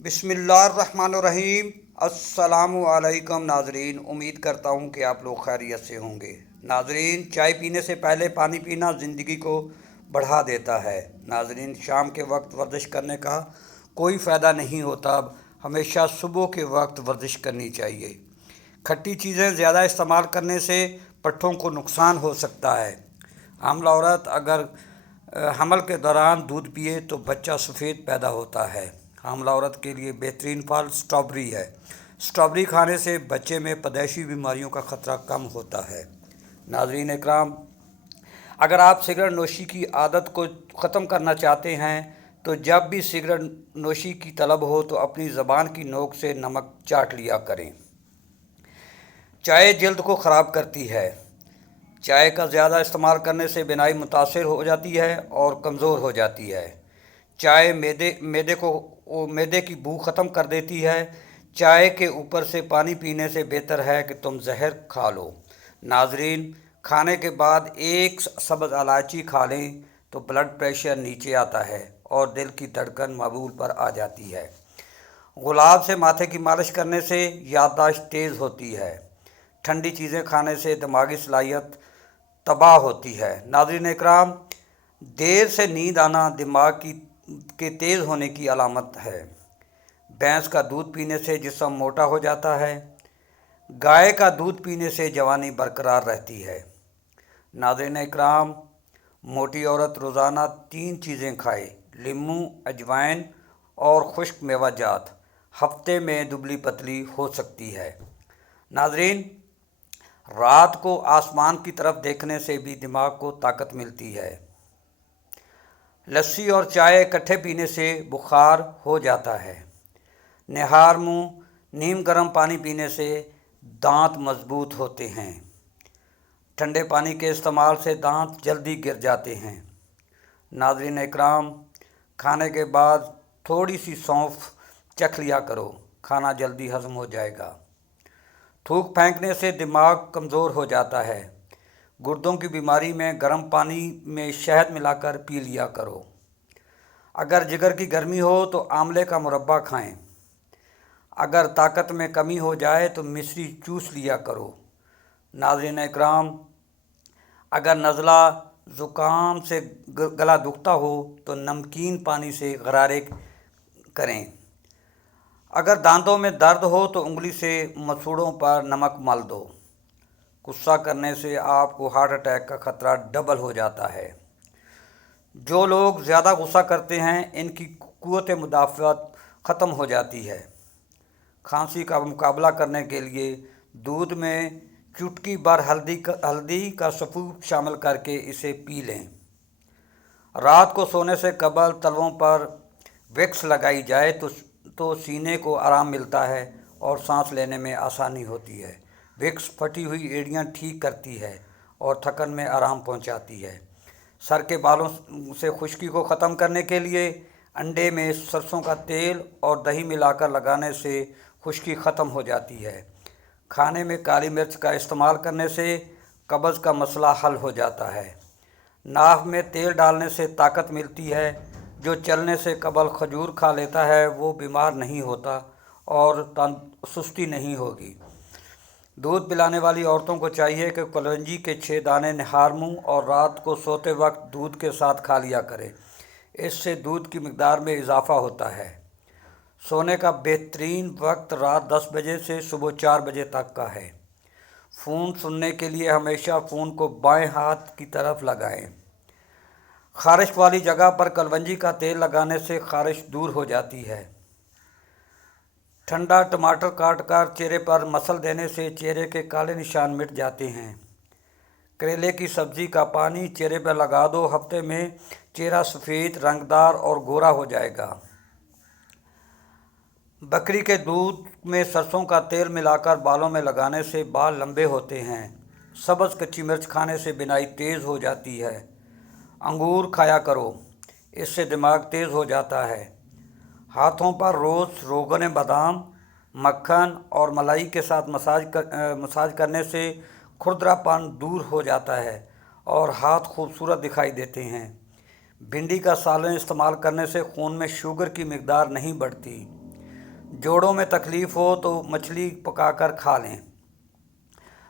बिस्मिल्लाहिर्रहमानिर्रहीम। अस्सलामु अलैकुम नाजरीन, उम्मीद करता हूँ कि आप लोग खैरियत से होंगे। नाजरीन, चाय पीने से पहले पानी पीना ज़िंदगी को बढ़ा देता है। नाजरीन, शाम के वक्त वर्जिश करने का कोई फ़ायदा नहीं होता, हमेशा सुबह के वक्त वर्जिश करनी चाहिए। खट्टी चीज़ें ज़्यादा इस्तेमाल करने से पट्ठों को नुकसान हो सकता है। हामला औरत अगर हमल के दौरान दूध पिए तो बच्चा सफ़ेद पैदा होता है। हामला औरत के लिए बेहतरीन फल स्ट्रॉबेरी है। स्ट्रॉबेरी खाने से बच्चे में पैदाइशी बीमारियों का ख़तरा कम होता है। नाज़रीन इकराम, अगर आप सिगरेट नोशी की आदत को ख़त्म करना चाहते हैं तो जब भी सिगरेट नोशी की तलब हो तो अपनी ज़बान की नोक से नमक चाट लिया करें। चाय जल्द को ख़राब करती है। चाय का ज़्यादा इस्तेमाल करने से बिनाई मुतासर हो जाती है और कमज़ोर हो जाती है। चाय मैदे की भूख ख़त्म कर देती है। चाय के ऊपर से पानी पीने से बेहतर है कि तुम जहर खा लो। नाजरीन, खाने के बाद एक सब्ज़ इलायची खा लें तो ब्लड प्रेशर नीचे आता है और दिल की धड़कन मामूल पर आ जाती है। गुलाब से माथे की मालिश करने से याददाश्त तेज़ होती है। ठंडी चीज़ें खाने से दिमागी सलाहियत तबाह होती है। नाज़रीन इकराम, देर से नींद आना दिमाग के तेज़ होने की अलामत है। भैंस का दूध पीने से जिस्म मोटा हो जाता है। गाय का दूध पीने से जवानी बरकरार रहती है। नाज़रीन इकराम, मोटी औरत रोज़ाना 3 चीज़ें खाए: लीमू, अजवाइन और खुश्क मेवाजात। हफ्ते में दुबली पतली हो सकती है। नाज़रीन, रात को आसमान की तरफ देखने से भी दिमाग को ताकत मिलती है। लस्सी और चाय इकट्ठे पीने से बुखार हो जाता है। निहार मुँह नीम गर्म पानी पीने से दांत मजबूत होते हैं। ठंडे पानी के इस्तेमाल से दांत जल्दी गिर जाते हैं। नाज़रीन इकराम, खाने के बाद थोड़ी सी सौंफ चख लिया करो, खाना जल्दी हज़म हो जाएगा। थूक फेंकने से दिमाग कमज़ोर हो जाता है। गुर्दों की बीमारी में गर्म पानी में शहद मिलाकर पी लिया करो। अगर जिगर की गर्मी हो तो आंवले का मुरब्बा खाएं। अगर ताकत में कमी हो जाए तो मिश्री चूस लिया करो। नाज़रीन इकराम, अगर नज़ला ज़ुकाम से गला दुखता हो तो नमकीन पानी से गरारे करें। अगर दांतों में दर्द हो तो उंगली से मसूड़ों पर नमक मल दो। गुस्सा करने से आपको हार्ट अटैक का ख़तरा डबल हो जाता है। जो लोग ज़्यादा गुस्सा करते हैं इनकी क़ुव्वत मुदाफ़अत ख़त्म हो जाती है। खांसी का मुकाबला करने के लिए दूध में चुटकी भर हल्दी का सफ़ूद शामिल करके इसे पी लें। रात को सोने से कबल तलवों पर विक्स लगाई जाए तो सीने को आराम मिलता है और सांस लेने में आसानी होती है। विक्स फटी हुई एड़ियाँ ठीक करती है और थकन में आराम पहुंचाती है। सर के बालों से खुश्की को ख़त्म करने के लिए अंडे में सरसों का तेल और दही मिलाकर लगाने से खुश्की ख़त्म हो जाती है। खाने में काली मिर्च का इस्तेमाल करने से कब्ज़ का मसला हल हो जाता है। नाक में तेल डालने से ताकत मिलती है। जो चलने से कबल खजूर खा लेता है वो बीमार नहीं होता और सुस्ती नहीं होगी। दूध पिलाने वाली औरतों को चाहिए कि कलौंजी के 6 दाने निहार मुँह और रात को सोते वक्त दूध के साथ खा लिया करें। इससे दूध की मिकदार में इजाफ़ा होता है। सोने का बेहतरीन वक्त रात 10 बजे से सुबह 4 बजे तक का है। फ़ोन सुनने के लिए हमेशा फ़ोन को बाएं हाथ की तरफ लगाएं। ख़ारिश वाली जगह पर कलवंजी का तेल लगाने से ख़ारिश दूर हो जाती है। ठंडा टमाटर काट कर चेहरे पर मसल देने से चेहरे के काले निशान मिट जाते हैं। करेले की सब्ज़ी का पानी चेहरे पर लगा दो, हफ्ते में चेहरा सफ़ेद, रंगदार और गोरा हो जाएगा। बकरी के दूध में सरसों का तेल मिलाकर बालों में लगाने से बाल लंबे होते हैं। सब्ज़ कच्ची मिर्च खाने से बिनाई तेज़ हो जाती है। अंगूर खाया करो, इससे दिमाग तेज़ हो जाता है। हाथों पर रोज़ रोगन बादाम, मक्खन और मलाई के साथ मसाज करने से खुरदरापन दूर हो जाता है और हाथ खूबसूरत दिखाई देते हैं। भिंडी का सालन इस्तेमाल करने से खून में शुगर की मिकदार नहीं बढ़ती। जोड़ों में तकलीफ़ हो तो मछली पकाकर खा लें।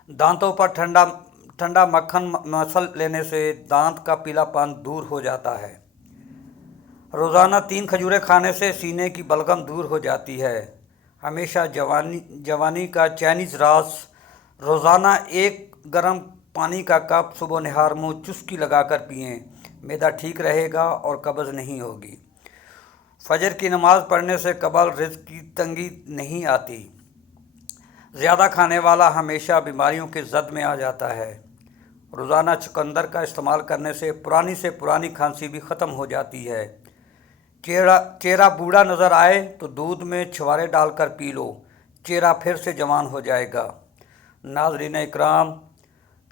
दांतों पर ठंडा ठंडा मक्खन मसल लेने से दांत का पीलापन दूर हो जाता है। रोज़ाना 3 खजूरें खाने से सीने की बलगम दूर हो जाती है। हमेशा जवानी का चाइनीज़ राज, रोज़ाना एक गर्म पानी का कप सुबह निहार मुँह चुस्की लगाकर पिएं। मैदा ठीक रहेगा और कब्ज़ नहीं होगी। फजर की नमाज़ पढ़ने से कबल रिज़्क की तंगी नहीं आती। ज़्यादा खाने वाला हमेशा बीमारियों के जद में आ जाता है। रोज़ाना चुकंदर का इस्तेमाल करने से पुरानी खांसी भी ख़त्म हो जाती है। चेहरा बूढ़ा नज़र आए तो दूध में छुहारे डालकर पी लो, चेहरा फिर से जवान हो जाएगा। नाज़रीन इकराम,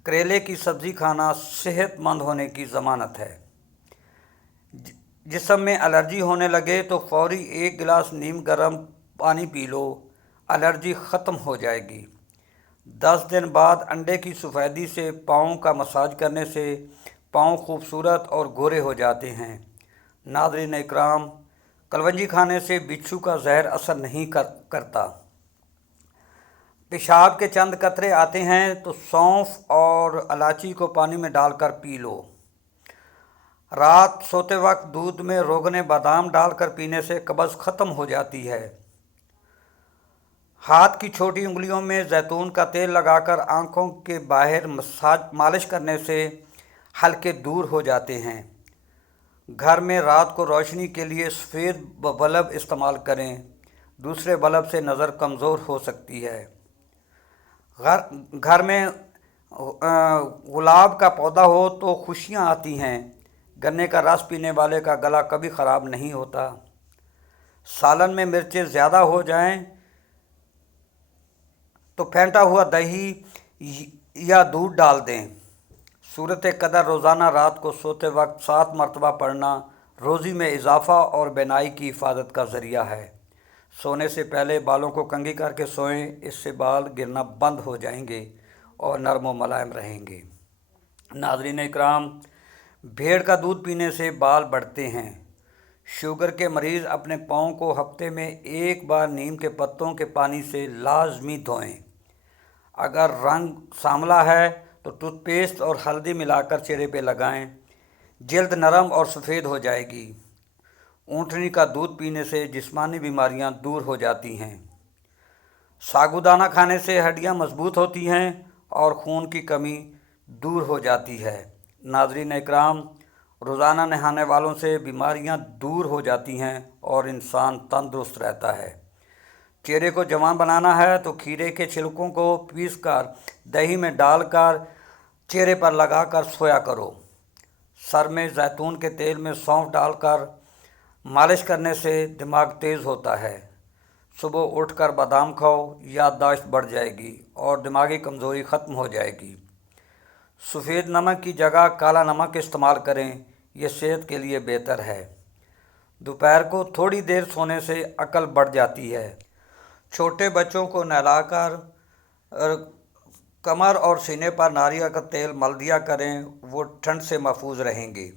करेले की सब्ज़ी खाना सेहतमंद होने की ज़मानत है। जिस्म में एलर्जी होने लगे तो फौरी 1 गिलास नीम गर्म पानी पी लो, एलर्जी ख़त्म हो जाएगी। 10 दिन बाद अंडे की सफ़ेदी से पाँव का मसाज करने से पाँव खूबसूरत और गोरे हो जाते हैं। नाज़रीन इकराम, कलवंजी खाने से बिच्छू का जहर असर नहीं करता। पेशाब के चंद कतरे आते हैं तो सौंफ और इलायची को पानी में डालकर पी लो। रात सोते वक्त दूध में रोगने बादाम डालकर पीने से कब्ज़ ख़त्म हो जाती है। हाथ की छोटी उंगलियों में जैतून का तेल लगाकर आँखों के बाहर मालिश करने से हल्के दूर हो जाते हैं। घर में रात को रोशनी के लिए सफ़ेद बल्ब इस्तेमाल करें, दूसरे बल्ब से नज़र कमज़ोर हो सकती है। घर में गुलाब का पौधा हो तो खुशियाँ आती हैं। गन्ने का रस पीने वाले का गला कभी ख़राब नहीं होता। सालन में मिर्चें ज़्यादा हो जाएं तो फेंटा हुआ दही या दूध डाल दें। सूरत कदर रोज़ाना रात को सोते वक्त 7 मरतबा पढ़ना रोज़ी में इजाफ़ा और बिनाई की हिफाजत का ज़रिया है। सोने से पहले बालों को कंघी करके सोएं, इससे बाल गिरना बंद हो जाएंगे और नरम व मुलायम रहेंगे। नाज़रीन इकराम, भेड़ का दूध पीने से बाल बढ़ते हैं। शुगर के मरीज़ अपने पाँव को हफ्ते में 1 बार नीम के पत्तों के पानी से लाजमी धोएं। अगर रंग सांवला है तो टूथपेस्ट और हल्दी मिलाकर चेहरे पे लगाएं, जल्द नरम और सफ़ेद हो जाएगी। ऊँटनी का दूध पीने से जिस्मानी बीमारियां दूर हो जाती हैं। साबूदाना खाने से हड्डियां मजबूत होती हैं और खून की कमी दूर हो जाती है। नाज़रीन इकराम, रोज़ाना नहाने वालों से बीमारियां दूर हो जाती हैं और इंसान तंदुरुस्त रहता है। चेहरे को जवान बनाना है तो खीरे के छिलकों को पीसकर दही में डालकर चेहरे पर लगाकर सोया करो। सर में जैतून के तेल में सौंफ डालकर मालिश करने से दिमाग तेज़ होता है। सुबह उठकर बादाम खाओ, याददाश्त बढ़ जाएगी और दिमागी कमज़ोरी ख़त्म हो जाएगी। सफ़ेद नमक की जगह काला नमक इस्तेमाल करें, यह सेहत के लिए बेहतर है। दोपहर को थोड़ी देर सोने से अकल बढ़ जाती है। छोटे बच्चों को नहलाकर कमर और सीने पर नारियल का तेल मल दिया करें, वो ठंड से महफूज रहेंगे।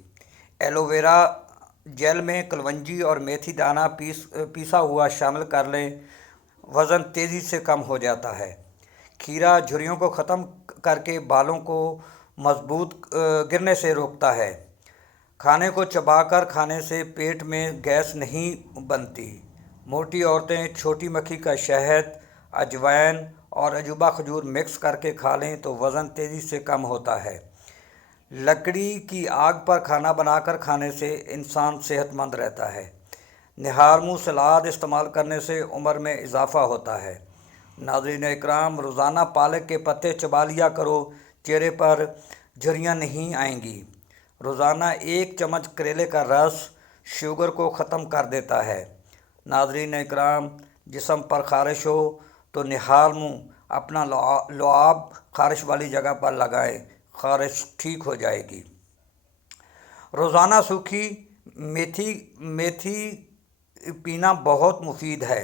एलोवेरा जेल में कलवंजी और मेथी दाना पीसा हुआ शामिल कर लें, वज़न तेज़ी से कम हो जाता है। खीरा झुर्रियों को ख़त्म करके बालों को मजबूत गिरने से रोकता है। खाने को चबाकर खाने से पेट में गैस नहीं बनती। मोटी औरतें छोटी मक्खी का शहद, अजवाइन और अजूबा खजूर मिक्स करके खा लें तो वज़न तेज़ी से कम होता है। लकड़ी की आग पर खाना बनाकर खाने से इंसान सेहतमंद रहता है। निहार मुँह सलाद इस्तेमाल करने से उम्र में इजाफ़ा होता है। नाज़रीन इकराम, रोज़ाना पालक के पत्ते चबा लिया करो, चेहरे पर झुर्रियाँ नहीं आएंगी। रोज़ाना 1 चम्मच करेले का रस शुगर को ख़त्म कर देता है। नाज़रीन इकराम, जिस्म पर ख़ारिश हो तो निहार मुँह अपना लुआब ख़ारिश वाली जगह पर लगाएं, ख़ारिश ठीक हो जाएगी। रोज़ाना सूखी मेथी पीना बहुत मुफीद है।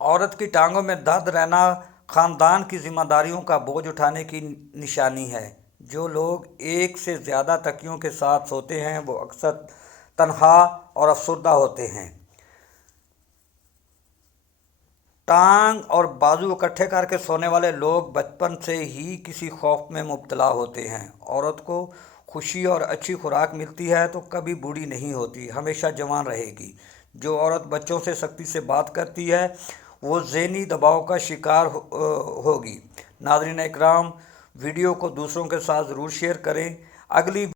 औरत की टांगों में दर्द रहना ख़ानदान की जिम्मेदारियों का बोझ उठाने की निशानी है। जो लोग एक से ज़्यादा तकियों के साथ सोते हैं वो अक्सर तन्हा और अफसरदा होते हैं। टांग और बाजू इकट्ठे करके सोने वाले लोग बचपन से ही किसी खौफ में मुब्तला होते हैं। औरत को खुशी और अच्छी खुराक मिलती है तो कभी बूढ़ी नहीं होती, हमेशा जवान रहेगी। जो औरत बच्चों से सख्ती से बात करती है वो ज़हनी दबाव का शिकार होगी। नाज़रीन इकराम, वीडियो को दूसरों के साथ ज़रूर शेयर करें। अगली